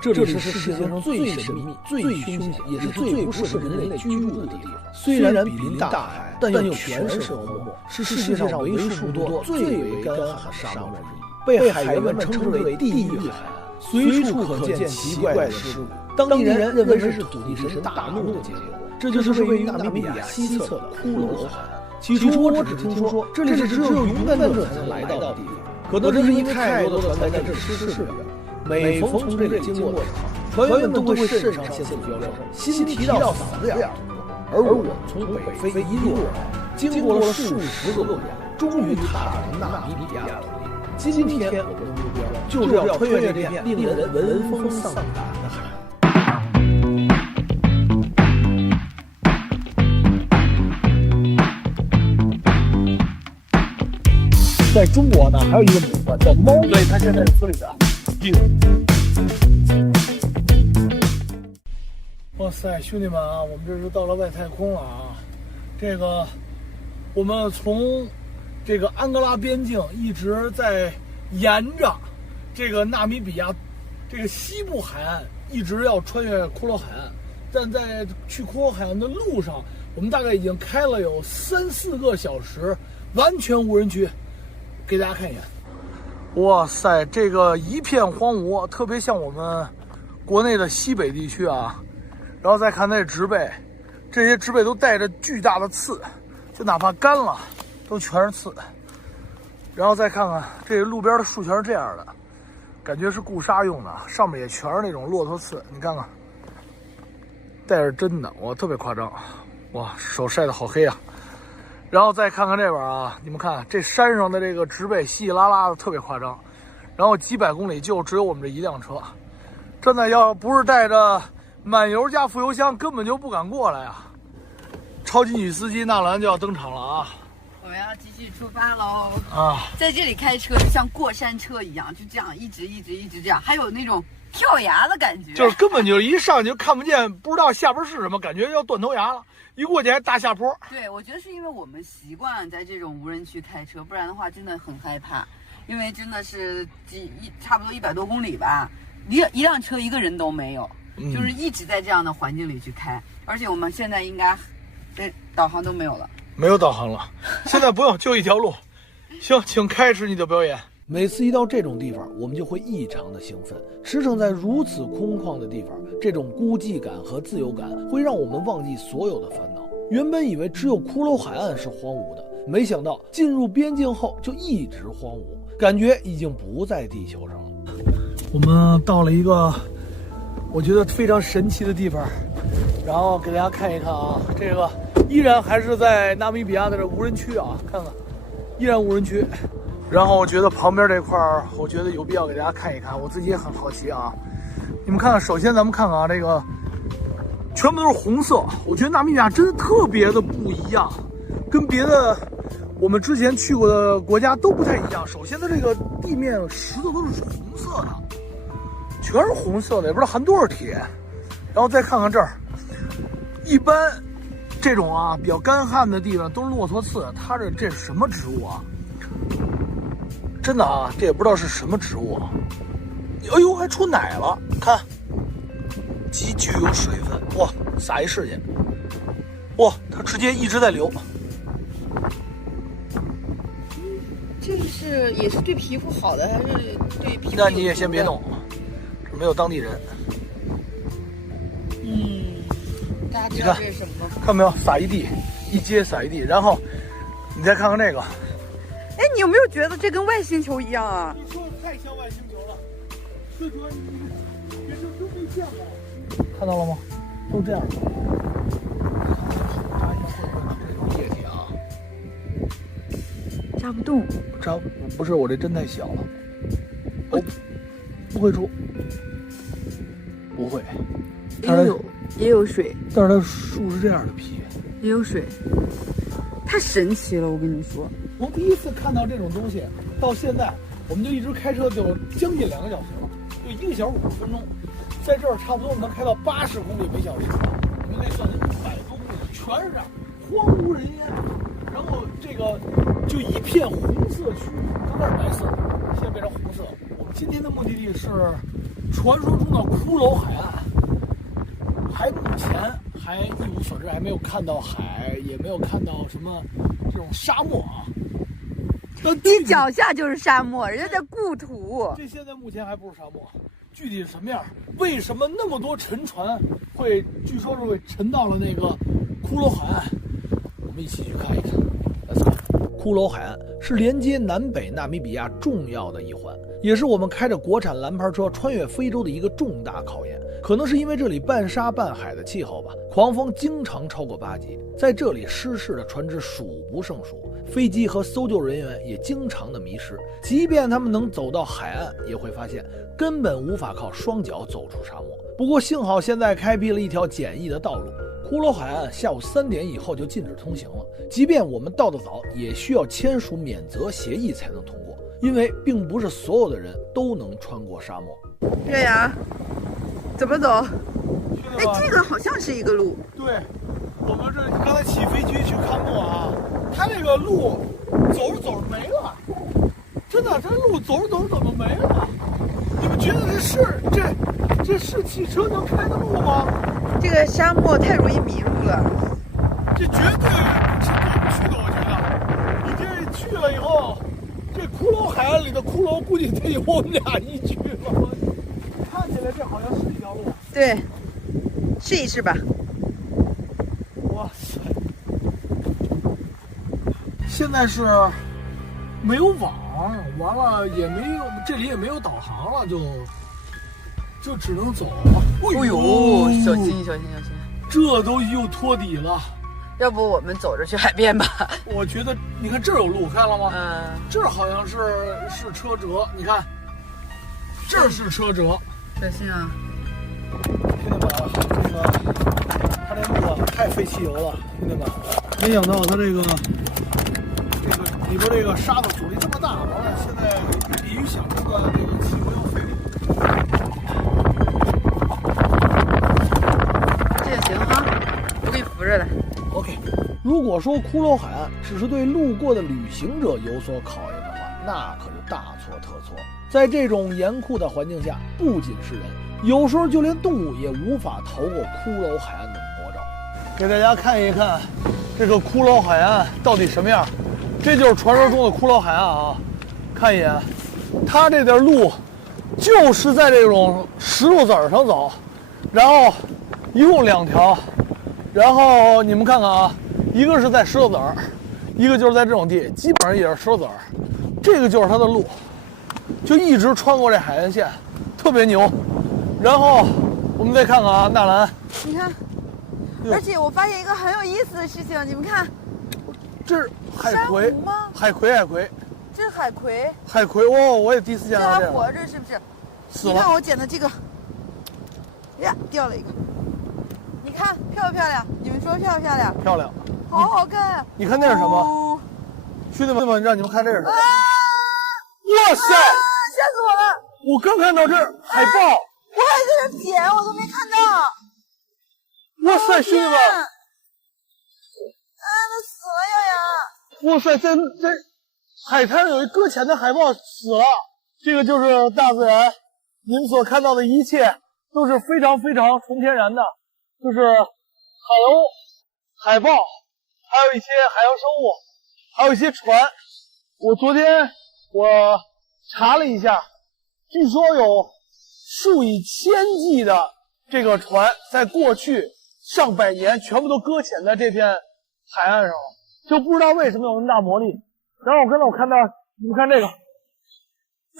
这里是世界上最神秘、最凶险，也是最不适合人类居住的地方。虽然比邻大海，但又全是荒漠，是世界上为数不多最为干旱的沙漠之一，被海员们称之为“地狱海岸”，随处可见奇怪的事物。当地人认为是土地神大怒的结果。这就是位于纳米比亚西侧的骷髅海岸。起初我只听说这里是只有勇敢者才能来到的地方，可能是因为太多的船在这里失事了。每逢从这里经过的时候，船员们都会肾上腺素飙升，心提到嗓子眼儿。而我从北非一路而来，经过了数十个国家，终于踏上纳米比亚的土地。今天我们的目标就是要穿越这片令人闻风丧胆的海岸。在中国呢，还有一个名字叫猫，对，它现在是村里的。哇塞，兄弟们啊，我们这是到了外太空了啊！我们从这个安哥拉边境一直在沿着这个纳米比亚这个西部海岸，一直要穿越骷髅海岸。但在去骷髅海岸的路上，我们大概已经开了有3-4个小时，完全无人区。给大家看一眼。哇塞，这个一片荒芜，特别像我们国内的西北地区啊。然后再看那植被，这些植被都带着巨大的刺，就哪怕干了都全是刺。然后再看看这个路边的树全是这样的，感觉是固沙用的，上面也全是那种骆驼刺，你看看，带着针的，哇，特别夸张，哇，手晒得好黑啊。然后再看看这边啊，你们看这山上的这个植被稀稀拉拉的，特别夸张。然后几百公里就只有我们这一辆车，真的要不是带着满油加副油箱，根本就不敢过来啊！超级女司机纳兰就要登场了啊！我们要继续出发喽！啊，在这里开车就像过山车一样，就这样一直这样，还有那种跳崖的感觉，就是根本就一上去就看不见，不知道下边是什么，感觉要断头崖了。一过去还大下坡。对，我觉得是因为我们习惯在这种无人区开车，不然的话真的很害怕。因为真的是差不多100多公里吧，一辆车一个人都没有，就是一直在这样的环境里去开。而且我们现在应该这导航都没有了，没有导航了，现在不用，就一条路。行，请开始你的表演。每次一到这种地方，我们就会异常的兴奋。驰骋在如此空旷的地方，这种孤寂感和自由感会让我们忘记所有的烦恼。原本以为只有骷髅海岸是荒芜的，没想到进入边境后就一直荒芜，感觉已经不在地球上了。我们到了一个我觉得非常神奇的地方，然后给大家看一看啊，这个依然还是在纳米比亚的这无人区啊，看看，依然无人区。然后我觉得旁边这块我觉得有必要给大家看一看，我自己也很好奇啊。你们看看，首先咱们看看啊，这个全部都是红色，我觉得纳米比亚真的特别的不一样，跟别的我们之前去过的国家都不太一样。首先它这个地面石头都是红色的，全是红色的，也不知道含多少铁。然后再看看这儿，一般这种啊比较干旱的地方都是骆驼刺，它这是什么植物啊？真的啊，这也不知道是什么植物。哎呦，还出奶了，看，极具有水分，哇，撒一试去，哇，它直接一直在流。这个是也是对皮肤好的，还是对皮肤？那你也先别动，没有当地人。大家知道这是什么吗？看没有，撒一地，一街撒一地，然后你再看看这个。哎，你有没有觉得这跟外星球一样啊？你说的太像外星球了，最主要别人都没见过。看到了吗？都这样的。扎一下会不会这种液体啊？扎不动。扎不是，我这针太小了。哦，不会出。不会。也有水，但是它树是这样的皮。也有水，太神奇了！我跟你说。从第一次看到这种东西到现在，我们就一直开车就将近2个小时了，就1个小时50分钟，在这儿差不多能开到80公里每小时，你们可以算100多公里，全是这样，荒无人烟。然后这个就一片红色区域，刚开始白色，现在变成红色。我们今天的目的地是传说中的骷髅海岸，目前还一无所知，还没有看到海，也没有看到什么这种沙漠啊。你脚下就是沙漠，人家在故土。这现在目前还不是沙漠，具体什么样？为什么那么多沉船会，据说是会沉到了那个骷髅海岸？我们一起去看一看。Let's go。骷髅海岸是连接南北纳米比亚重要的一环，也是我们开着国产蓝牌车穿越非洲的一个重大考验。可能是因为这里半沙半海的气候吧，狂风经常超过8级，在这里失事的船只数不胜数，飞机和搜救人员也经常的迷失。即便他们能走到海岸，也会发现根本无法靠双脚走出沙漠。不过幸好现在开辟了一条简易的道路，骷髅海岸下午3点以后就禁止通行了。即便我们到得早，也需要签署免责协议才能通过，因为并不是所有的人都能穿过沙漠。月牙，怎么走？哎，这个好像是一个路。对，我们这刚才起飞机去看墓啊，它这个路走着走着没了，真的，这路走着走着怎么没了？你们觉得这是汽车能开的路吗？这个沙漠太容易迷路了。这绝对是过不去的，我觉得。你这去了以后，这骷髅海岸里的骷髅估计得有我们俩一去了。看起来这好像是一条路。对，试一试吧。哇塞！现在是没有网，完了也没有，这里也没有导航了，就只能走。哎呦，小心小心小心！这都又托底了。要不我们走着去海边吧？我觉得，你看这儿有路，看了吗？这儿好像是车辙，你看，这是车辙。小心啊！兄弟们啊，它这路啊太费汽油了，兄弟们，没想到它这个里边这个沙子阻力这么大，完了现在比预想中的这个汽油要费力。这也行啊，我给你扶着来。OK， 如果说骷髅海岸只是对路过的旅行者有所考验的话，那可就大错特错。在这种严酷的环境下，不仅是人，有时候就连动物也无法逃过骷髅海岸的魔爪。给大家看一看这个骷髅海岸到底什么样，这就是传说中的骷髅海岸啊！看一眼，它这点路就是在这种石头子儿上走，然后一共2条。然后你们看看啊，一个是在石头子儿，一个就是在这种地，基本上也是石头子儿。这个就是它的路，就一直穿过这海岸线，特别牛。然后我们再看看啊，纳兰，你看，而且我发现一个很有意思的事情，你们看，这是海葵吗？海葵，这是海葵。海葵哦，我也第一次见到这个。这还活着是不是？死了。你看我捡的这个，呀，掉了一个。你看漂不漂亮？你们说漂不漂亮？漂亮，好好看。你看那是什么？哦、兄弟们，让你们看这是什么？啊！哇塞！吓死我了！我刚看到这儿海豹，我还在这捡，我都没看到。哇塞，兄弟们！那死了呀！哇塞，在海滩上有一搁浅的海豹死了。这个就是大自然，你们所看到的一切都是非常非常纯天然的，就是海鸥、海豹，还有一些海洋生物，还有一些船。我昨天查了一下，据说有数以千计的这个船，在过去上百年全部都搁浅在这片海岸上了，就不知道为什么有那么大魔力。然后我看到，你们看这个，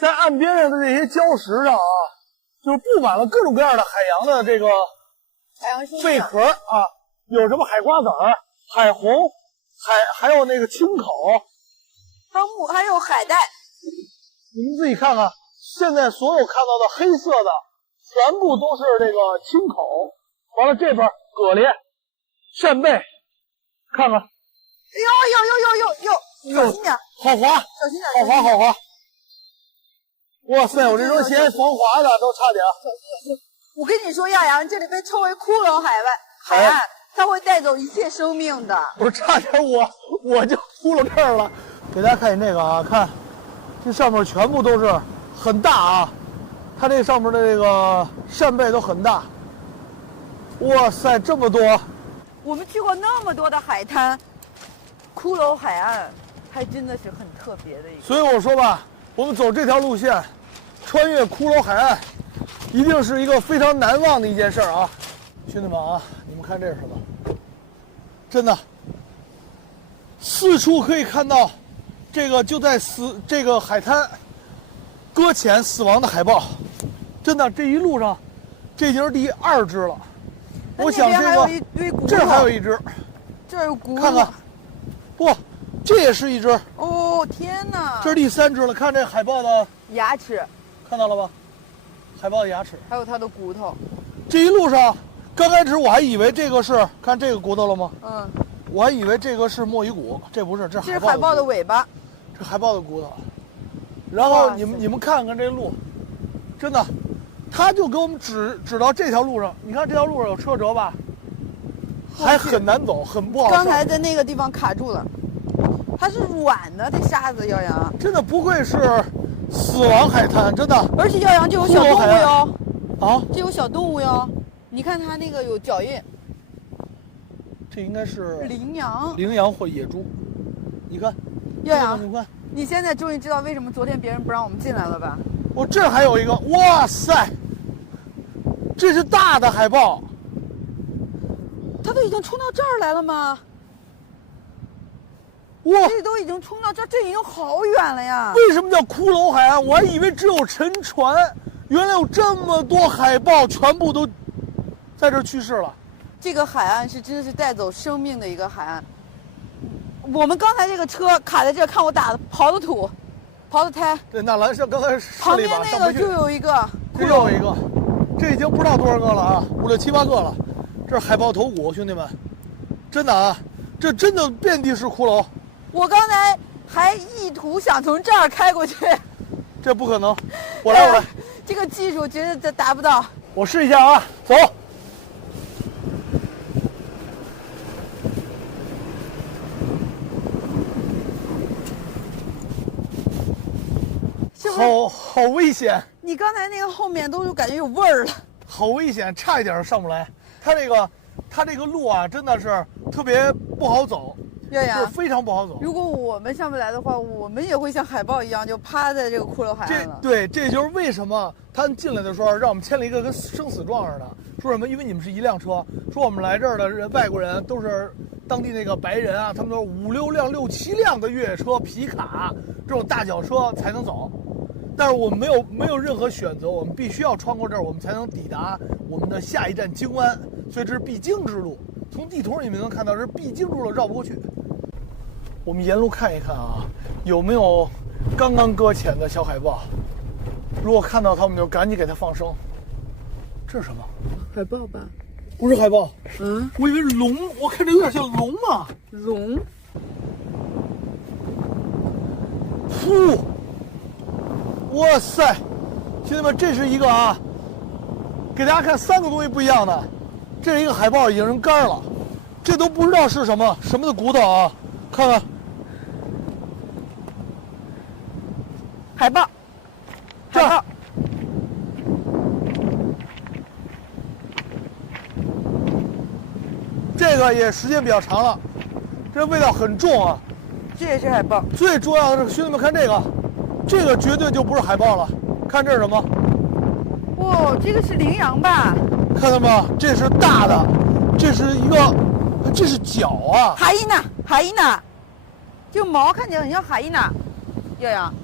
在岸边上的这些礁石上啊，就是布满了各种各样的海洋的这个贝壳啊，有什么海瓜子儿、海虹、还有那个青口，还有海带。你们自己看看，现在所有看到的黑色的，全部都是这个青口。完了这边蛤蜊、扇贝，看看。哟，小心点，好滑，小心点，好滑。哇塞，我这双鞋防滑的都差点。我跟你说，亚阳，这里被称为骷髅海岸，它会带走一切生命的。不是，差点我就秃噜这儿了。给大家看见这个啊，看这上面全部都是很大啊，它这上面的这个扇贝都很大。哇塞，这么多！我们去过那么多的海滩，骷髅海岸还真的是很特别的一个。所以我说吧，我们走这条路线，穿越骷髅海岸，一定是一个非常难忘的一件事啊！兄弟们啊，你们看这是什么？真的，四处可以看到，这个就在这个海滩搁浅死亡的海豹。真的，这一路上，这已经是第2只了。我想这个，这还有一只，这有骨头，看看，哇，这也是一只。哦天哪！这是第3只了，看这海豹的牙齿，看到了吧？海豹的牙齿，还有它的骨头。这一路上，刚开始我还以为这个是看这个骨头了吗？嗯，我还以为这个是墨鱼骨，这不是，这是海豹的尾巴，这海豹的骨头。然后你们看看这路，真的。他就给我们指到这条路上，你看这条路上有车辙吧，还很难走，很不好。刚才在那个地方卡住了，它是软的，这沙子耀阳。真的不愧是死亡海滩，真的。而且耀阳就有小动物哟，啊，这有小动物哟，你看它那个有脚印。这应该是羚羊，羚羊或野猪。你看，耀阳，你看，你现在终于知道为什么昨天别人不让我们进来了吧？我这还有一个，哇塞，这是大的海豹，它都已经冲到这儿来了吗？哇，这都已经冲到这儿，这已经好远了呀！为什么叫骷髅海岸？我还以为只有沉船，原来有这么多海豹，全部都在这儿去世了。这个海岸是真的是带走生命的一个海岸。我们刚才这个车卡在这儿，看我打的刨的土。刨的胎，对，那蓝像刚才旁边那个就有一个，这又有一个，这已经不知道多少个了啊，5、6、7、8个了。这是海豹头骨，兄弟们，真的啊，这真的遍地是骷髅。我刚才还意图想从这儿开过去，这不可能，我来，这个技术绝对达不到。我试一下啊，走。好危险！你刚才那个后面都感觉有味儿了，好危险，差一点上不来。它这个路啊，真的是特别不好走，就是非常不好走。如果我们上不来的话，我们也会像海豹一样，就趴在这个骷髅海岸了。对，这就是为什么他们进来的时候让我们签了一个跟生死状似的，说什么？因为你们是一辆车，说我们来这儿的人，外国人都是当地那个白人啊，他们都是5、6辆、6、7辆的越野车、皮卡这种大脚车才能走。但是我们没有任何选择，我们必须要穿过这儿，我们才能抵达我们的下一站京湾，所以这是必经之路。从地图上你们能看到，这是必经之路，绕不过去。我们沿路看一看啊，有没有刚刚搁浅的小海豹？如果看到它们，就赶紧给它放生。这是什么？海豹吧？不是海豹，嗯，我以为是龙，我看着有点像龙啊。龙。噗！哇塞，兄弟们，这是一个啊，给大家看3个东西不一样的。这是一个海豹已经扔干了，这都不知道是什么的骨头啊，看看。海豹，海豹。这个也时间比较长了，这味道很重啊。这也是海豹。最重要的是，兄弟们看这个。这个绝对就不是海豹了，看这是什么？哇，这个是羚羊吧？看到吗？这是大的，这是一个，这是脚啊！海伊娜，就毛看起来很像海伊娜。耀阳，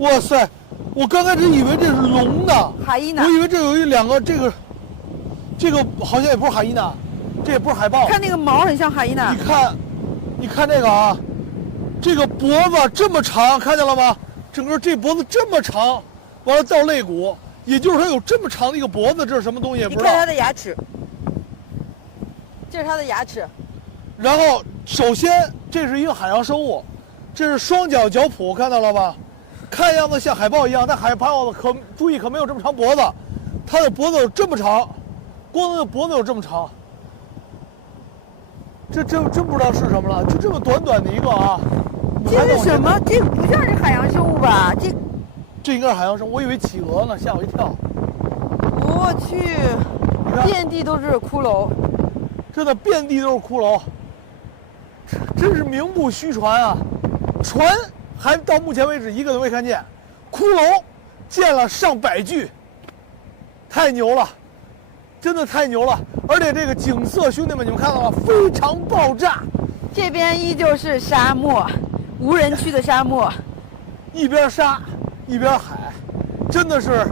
哇塞，我刚开始以为这是龙的，海伊娜，我以为这有2个，这个好像也不是海伊娜，这也不是海豹。看那个毛很像海伊娜。你看这个啊，这个脖子这么长，看见了吗？整个这脖子这么长，完了到肋骨，也就是它有这么长的一个脖子，这是什么东西也不知道。你看它的牙齿，这是它的牙齿。然后，首先这是一个海洋生物，这是双脚脚蹼，看到了吧？看样子像海豹一样，但海豹可没有这么长脖子，它的脖子有这么长，光它的脖子有这么长。这真不知道是什么了，就这么短短的一个啊。这是什么？这个不像是海洋生物吧？这应该是海洋生物，我以为企鹅呢，吓我一跳。我去，遍地都是骷髅，真的遍地都是骷髅，真是名不虚传啊！船还到目前为止一个都没看见，骷髅建了上百具，太牛了，真的太牛了！而且这个景色，兄弟们，你们看到了，非常爆炸。这边依旧是沙漠，无人区的沙漠，一边沙一边海，真的是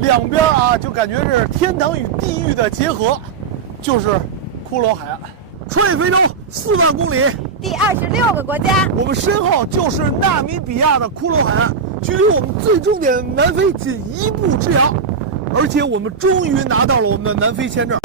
两边啊，就感觉是天堂与地狱的结合，就是骷髅海岸。穿越非洲4万公里，第26个国家，我们身后就是纳米比亚的骷髅海岸，距离我们最终点南非仅1步之遥，而且我们终于拿到了我们的南非签证。